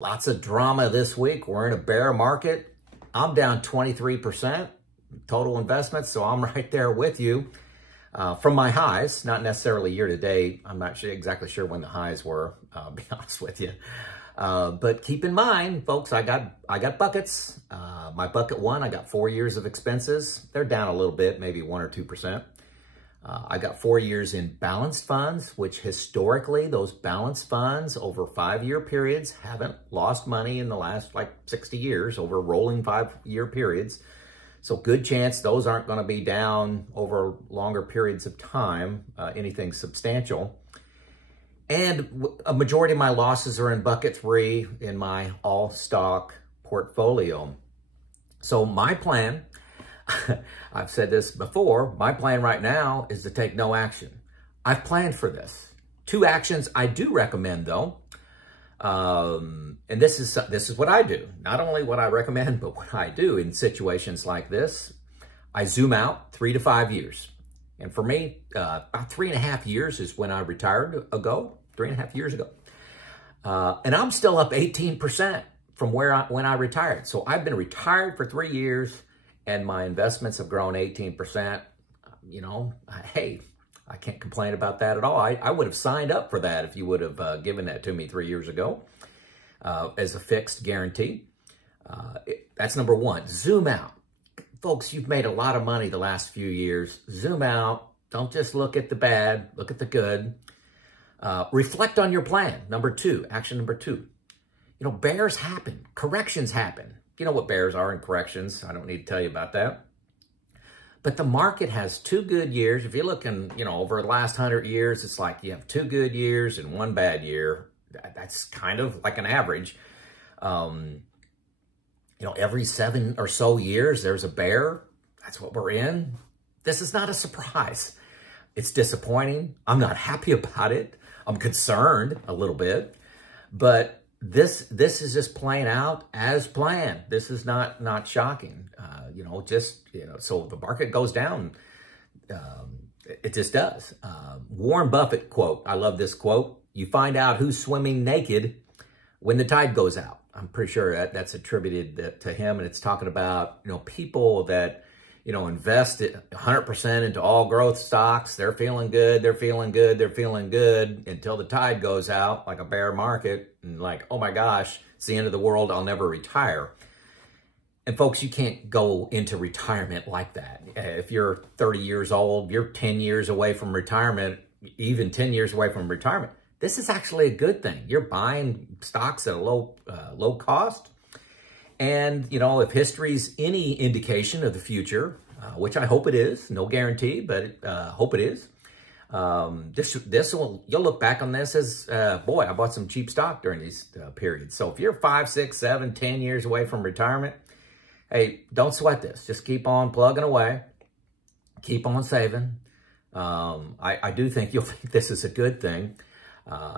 Lots of drama this week. We're in a bear market. I'm down 23% total investments, so I'm right there with you. From my highs, not necessarily year to date. I'm not exactly sure when the highs were, I'll be honest with you. But keep in mind, folks, I got buckets. My bucket one, I got 4 years of expenses. They're down a little bit, maybe 1 or 2%. I got 4 years in balanced funds, which historically, those balanced funds over 5-year periods haven't lost money in the last like 60 years over rolling 5-year periods. So good chance those aren't going to be down over longer periods of time, anything substantial. And a majority of my losses are in bucket 3 in my all stock portfolio. So my plan, I've said this before, my plan right now is to take no action. I've planned for this. 2 actions I do recommend though. And this is what I do. Not only what I recommend, but what I do in situations like this. I zoom out 3 to 5 years. And for me, about 3.5 years is when I retired ago, 3.5 years ago. And I'm still up 18% from when I retired. So I've been retired for 3 years and my investments have grown 18%. You know, hey, I can't complain about that at all. I would have signed up for that if you would have given that to me 3 years ago as a fixed guarantee. That's number one. Zoom out. Folks, you've made a lot of money the last few years. Zoom out. Don't just look at the bad. Look at the good. Reflect on your plan. Number 2. Action number 2. You know, bears happen. Corrections happen. You know what bears are and corrections. I don't need to tell you about that. But the market has 2 good years. If you're looking, you know, over the last 100 years, it's like you have 2 good years and 1 bad year. That's kind of like an average. You know, every 7 or so years, there's a bear. That's what we're in. This is not a surprise. It's disappointing. I'm not happy about it. I'm concerned a little bit. But this is just playing out as planned. This is not shocking. You know, just, you know, so the market goes down. It just does. Warren Buffett quote. I love this quote. You find out who's swimming naked when the tide goes out. I'm pretty sure that's attributed to him. And it's talking about, you know, people that, you know, invest 100% into all growth stocks. They're feeling good. They're feeling good. They're feeling good until the tide goes out, like a bear market. And like, oh my gosh, it's the end of the world. I'll never retire. And folks, you can't go into retirement like that. If you're 30 years old, you're 10 years away from retirement, even 10 years away from retirement. This is actually a good thing. You're buying stocks at a low cost. And, you know, if history's any indication of the future, which I hope it is, no guarantee, but hope it is, you'll look back on this as, boy, I bought some cheap stock during these periods. So if you're 5, 6, 7, 10 years away from retirement, hey, don't sweat this. Just keep on plugging away. Keep on saving. I do think you'll think this is a good thing.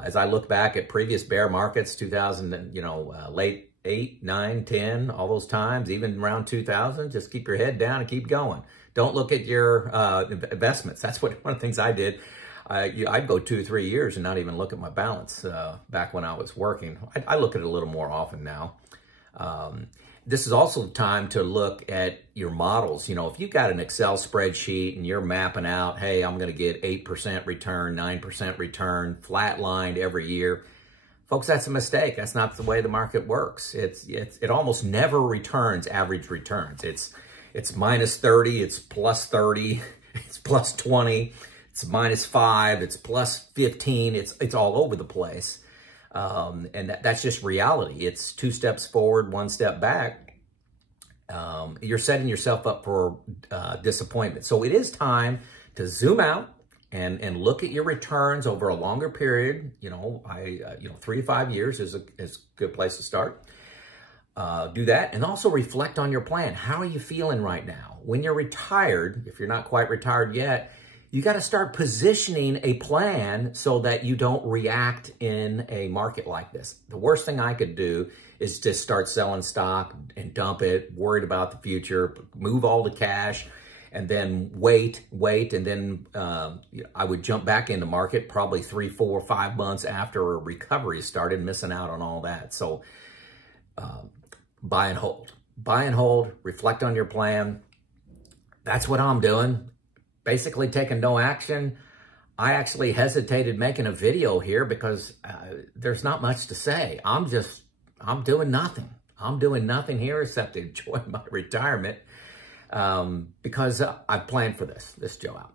As I look back at previous bear markets, 2000, you know, late 8, 9, 10, all those times, even around 2000, just keep your head down and keep going. Don't look at your investments. That's one of the things I did. I'd go 2 or 3 years and not even look at my balance back when I was working. I look at it a little more often now. This is also time to look at your models. You know, if you've got an Excel spreadsheet and you're mapping out, hey, I'm going to get 8% return, 9% return, flatlined every year. Folks, that's a mistake. That's not the way the market works. It almost never returns average returns. It's minus 30, it's plus 30, it's plus 20, it's minus 5, it's plus 15. It's all over the place. And that's just reality. It's 2 steps forward, 1 step back. You're setting yourself up for disappointment. So it is time to zoom out and look at your returns over a longer period. You know, 3 to 5 years is a good place to start. Do that and also reflect on your plan. How are you feeling right now? When you're retired, if you're not quite retired yet, you got to start positioning a plan so that you don't react in a market like this. The worst thing I could do is just start selling stock and dump it, worried about the future, move all the cash, and then wait, and then I would jump back in the market probably 3, 4, 5 months after a recovery started, missing out on all that. So buy and hold. Buy and hold, reflect on your plan. That's what I'm doing. Basically taking no action. I actually hesitated making a video here because there's not much to say. I'm doing nothing. I'm doing nothing here except to enjoy my retirement because I've planned for this. This is Joe out.